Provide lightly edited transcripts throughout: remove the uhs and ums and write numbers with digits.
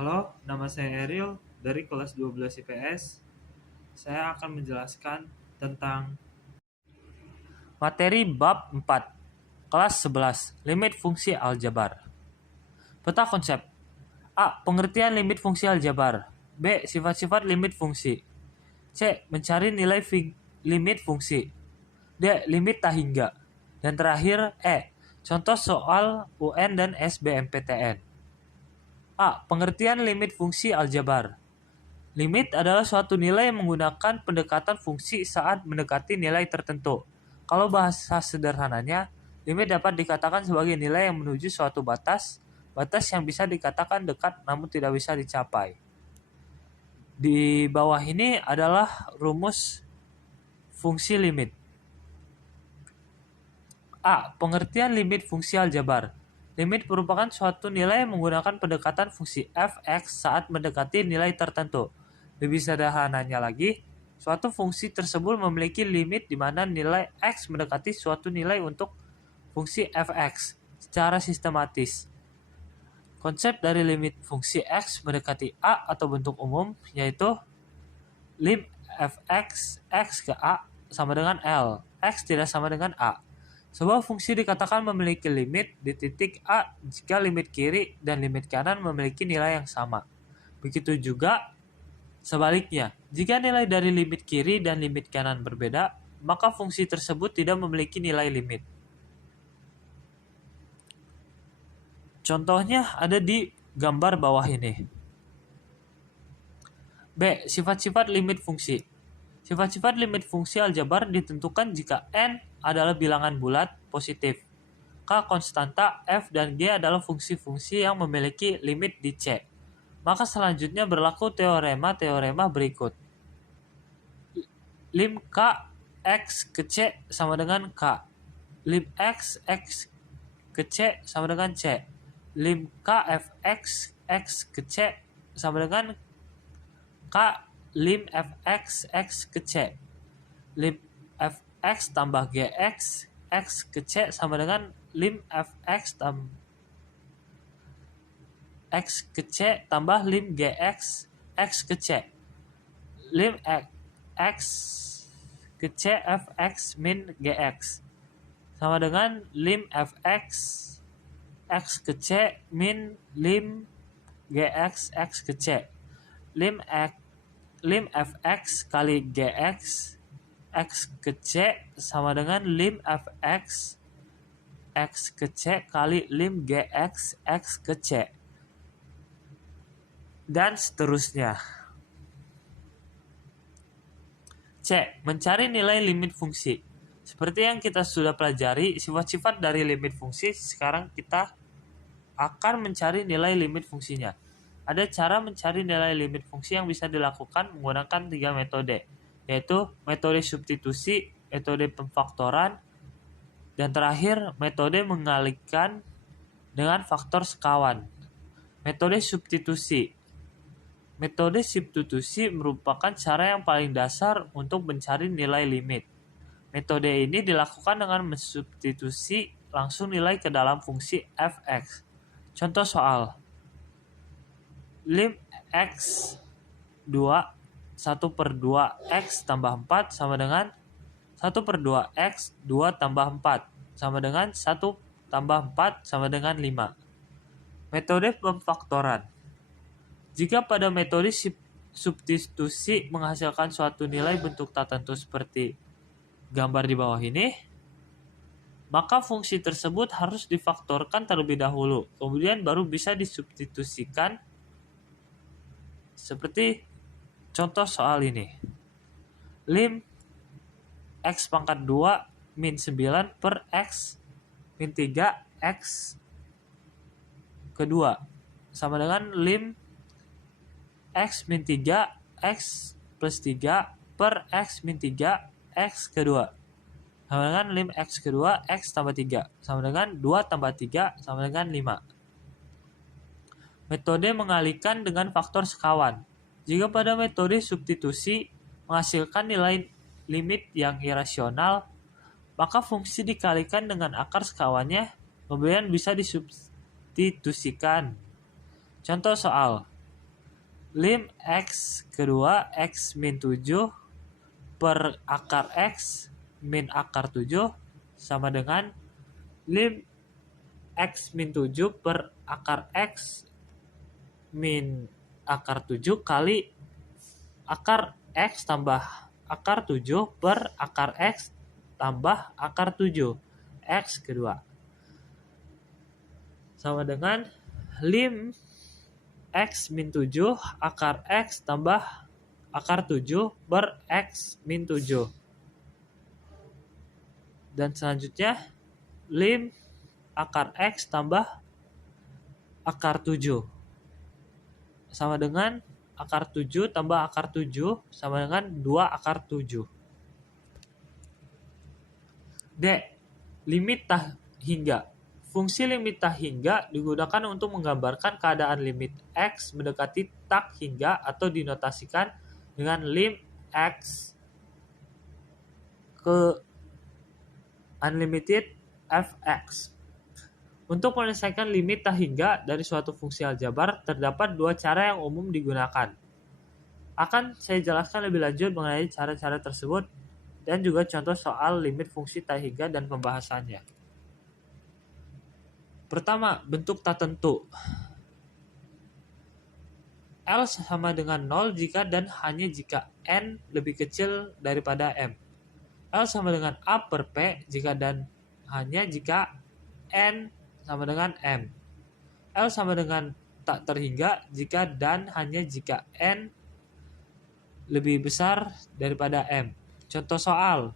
Halo, nama saya Ariel dari kelas 12 IPS. Saya akan menjelaskan tentang materi bab 4, kelas 11, limit fungsi aljabar. Peta konsep. A. Pengertian limit fungsi aljabar. B. Sifat-sifat limit fungsi. C. Mencari nilai limit fungsi. D. Limit tak hingga. Dan terakhir E. Contoh soal UN dan SBMPTN. A. Pengertian limit fungsi aljabar. Limit adalah suatu nilai yang menggunakan pendekatan fungsi saat mendekati nilai tertentu. Kalau bahasa sederhananya, limit dapat dikatakan sebagai nilai yang menuju suatu batas yang bisa dikatakan dekat namun tidak bisa dicapai. Di bawah ini adalah rumus fungsi limit. A. Pengertian limit fungsi aljabar. Limit merupakan suatu nilai yang menggunakan pendekatan fungsi f(x) saat mendekati nilai tertentu. Lebih sederhananya lagi, suatu fungsi tersebut memiliki limit di mana nilai x mendekati suatu nilai untuk fungsi f(x) secara sistematis. Konsep dari limit fungsi x mendekati a atau bentuk umum yaitu lim f(x) x ke a sama dengan L. X tidak sama dengan a. Sebuah fungsi dikatakan memiliki limit di titik A jika limit kiri dan limit kanan memiliki nilai yang sama. Begitu juga sebaliknya, jika nilai dari limit kiri dan limit kanan berbeda, maka fungsi tersebut tidak memiliki nilai limit. Contohnya ada di gambar bawah ini. B. Sifat-sifat limit fungsi. Sifat-sifat limit fungsi aljabar ditentukan jika n adalah bilangan bulat positif, k konstanta, f dan g adalah fungsi-fungsi yang memiliki limit di C. Maka selanjutnya berlaku teorema berikut. Lim k x ke C sama dengan k. Lim x ke C sama dengan C. Lim k f x ke C sama dengan k lim f(x) x ke C. Lim f(x) tambah gx x ke C sama dengan lim f(x) x ke C tambah lim gx x ke C. Lim x ke C f(x) min gx sama dengan lim f(x) x ke C min lim gx x ke C. Lim f(x) kali gx x ke C sama dengan lim f(x) x ke C kali lim gx x ke C. Dan seterusnya. C. Mencari nilai limit fungsi. Seperti yang kita sudah pelajari, sifat-sifat dari limit fungsi, sekarang kita akan mencari nilai limit fungsinya. Ada cara mencari nilai limit fungsi yang bisa dilakukan menggunakan 3 metode, yaitu metode substitusi, metode pemfaktoran, dan terakhir metode mengalihkan dengan faktor sekawan. Metode substitusi. Metode substitusi merupakan cara yang paling dasar untuk mencari nilai limit. Metode ini dilakukan dengan mensubstitusi langsung nilai ke dalam fungsi f(x). Contoh soal. Lim x 2 1/2 x tambah 4 sama dengan 1/2 x 2 tambah 4 sama dengan 1 tambah 4 sama dengan 5. Metode pemfaktoran. Jika pada metode substitusi menghasilkan suatu nilai bentuk tertentu seperti gambar di bawah ini, maka fungsi tersebut harus difaktorkan terlebih dahulu, kemudian baru bisa disubstitusikan seperti contoh soal ini. Lim x pangkat 2 min 9 per x min 3 x kedua sama dengan lim x min 3 x plus 3 per x min 3 x kedua sama dengan lim x kedua x tambah 3 sama dengan 2 tambah 3 sama dengan 5. Metode mengalihkan dengan faktor sekawan. Jika pada metode substitusi menghasilkan nilai limit yang irasional, maka fungsi dikalikan dengan akar sekawannya, kemudian bisa disubstitusikan. Contoh soal. lim X kedua X min 7 per akar X min akar 7 sama dengan lim X min 7 per akar X min akar 7 kali akar X tambah akar 7 per akar X tambah akar 7 X kedua sama dengan lim X min 7 akar X tambah akar 7 per X min 7. Dan selanjutnya lim akar X tambah akar 7 sama dengan akar 7 tambah akar 7 sama dengan 2 akar 7. D. Limit tah hingga. Fungsi limit tah hingga digunakan untuk menggambarkan keadaan limit X mendekati tak hingga atau dinotasikan dengan lim X ke unlimited fx. Untuk menyelesaikan limit tak hingga dari suatu fungsi aljabar, terdapat dua cara yang umum digunakan. Akan saya jelaskan lebih lanjut mengenai cara-cara tersebut dan juga contoh soal limit fungsi tak hingga dan pembahasannya. Pertama, bentuk tak tentu. L sama dengan 0 jika dan hanya jika N lebih kecil daripada M. L sama dengan A per P jika dan hanya jika N sama dengan M. L sama dengan tak terhingga jika dan hanya jika N lebih besar daripada M. Contoh soal.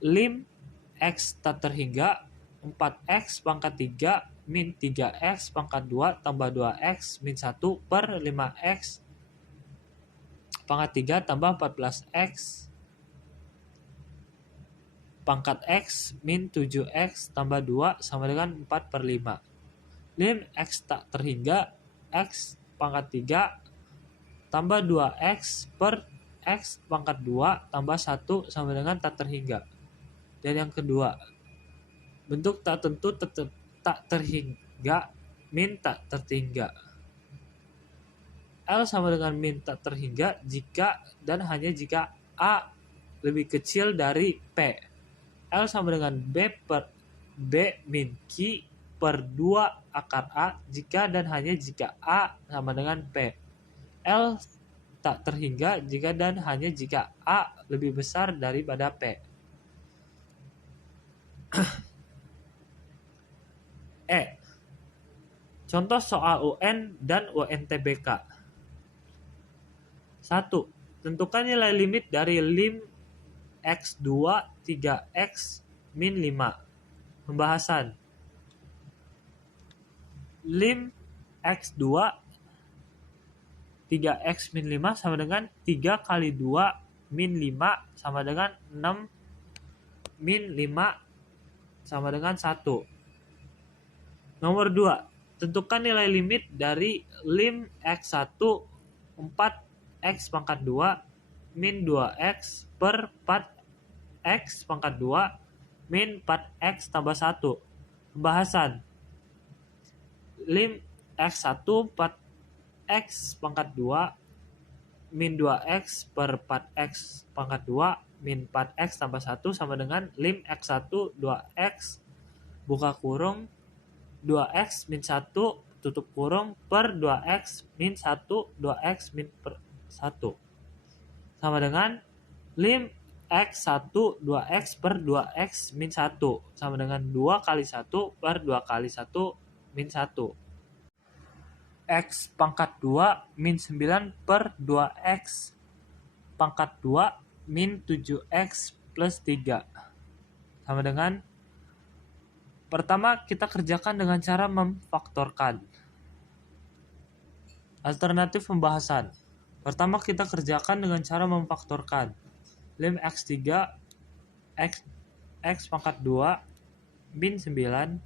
Lim X tak terhingga 4X pangkat 3 min 3X pangkat 2 tambah 2X min 1 per 5X pangkat 3 tambah 14X pangkat X min 7X tambah 2 sama dengan 4 per 5. Lim X tak terhingga X pangkat 3 tambah 2X per X pangkat 2 tambah 1 sama dengan tak terhingga. Dan yang kedua, bentuk tak tentu tak terhingga min tak terhingga. L sama dengan min tak terhingga jika dan hanya jika A lebih kecil dari P. L sama dengan B per B min Q per 2 akar A jika dan hanya jika A sama dengan P. L tak terhingga jika dan hanya jika A lebih besar daripada P. E. Contoh soal UN dan UNTBK. 1. Tentukan nilai limit dari lim X2 3X min 5. Pembahasan. Lim X2 3X min 5 sama dengan 3 kali 2 min 5 sama dengan 6 min 5 sama dengan 1. Nomor 2. Tentukan nilai limit dari lim X1 4X pangkat 2 min 2X per 4X pangkat 2 min 4X tambah 1. Pembahasan. Lim X1 4X pangkat 2 min 2X per 4X pangkat 2 min 4X tambah 1 sama dengan lim X1 2X buka kurung 2X min 1 tutup kurung per 2X min 1 2X min per 1 sama dengan lim X1 2X per 2X min 1 sama dengan 2 kali 1 per 2 kali 1 min 1. X pangkat 2 min 9 per 2X pangkat 2 min 7X plus 3 sama dengan. Pertama, kita kerjakan dengan cara memfaktorkan. Alternatif pembahasan. Pertama, kita kerjakan dengan cara memfaktorkan. Lim X3 X pangkat 2 min 9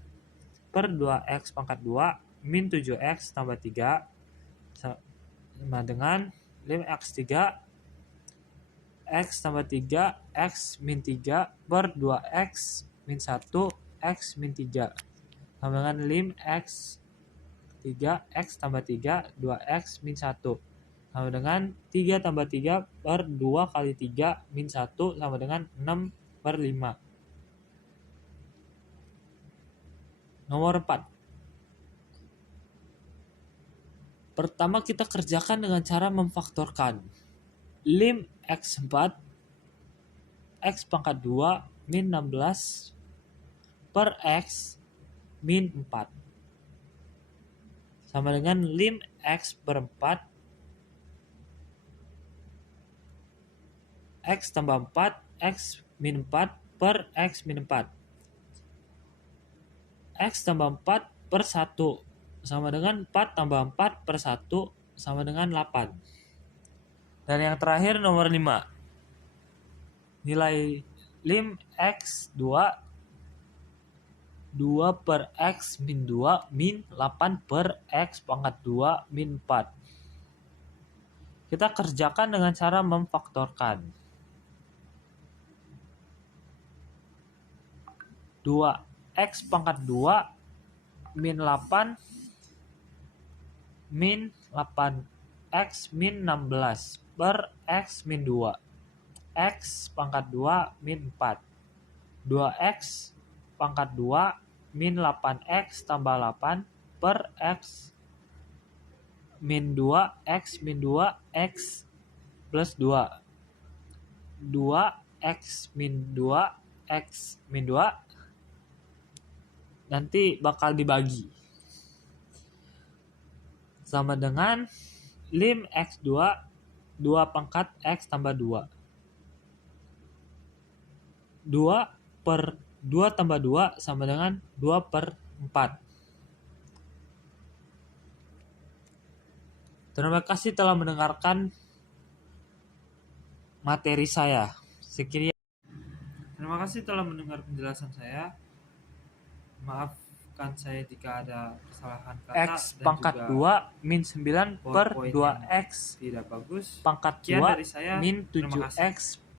per 2X pangkat 2 min 7X tambah 3 sama dengan lim X3 X tambah 3 X min 3 per 2X min 1 X min 3 sama dengan lim X 3x tambah 3, 2x min 1. Sama dengan 3 tambah 3 per 2 kali 3 min 1 sama dengan 6 per 5. Nomor 4. Pertama kita kerjakan dengan cara memfaktorkan. Lim x4 x pangkat 2 min 16 per x min 4 sama dengan lim x per 4 x tambah 4 x min 4 per x min 4 x tambah 4 per 1 sama dengan 4 tambah 4 per 1 sama dengan 8. Dan yang terakhir nomor 5. Nilai lim x2 2 per x min 2 min 8 per x pangkat 2 min 4. Kita kerjakan dengan cara memfaktorkan. 2x pangkat 2 min 8 min 8x min 16 per x min 2 x pangkat 2 min 4 2x pangkat 2 min 8x tambah 8 per x min 2 x min 2 x plus 2 2x min 2 x min 2 nanti bakal dibagi sama dengan lim x2 2 pangkat x tambah 2 2 per 2 tambah 2 sama dengan 2 per 4. Terima kasih telah mendengarkan materi saya. Sekian. Terima kasih telah mendengar penjelasan saya. Maafkan saya jika ada kesalahan kata x pangkat 2 min 9 per 2x tidak bagus. pangkat 2 min 7x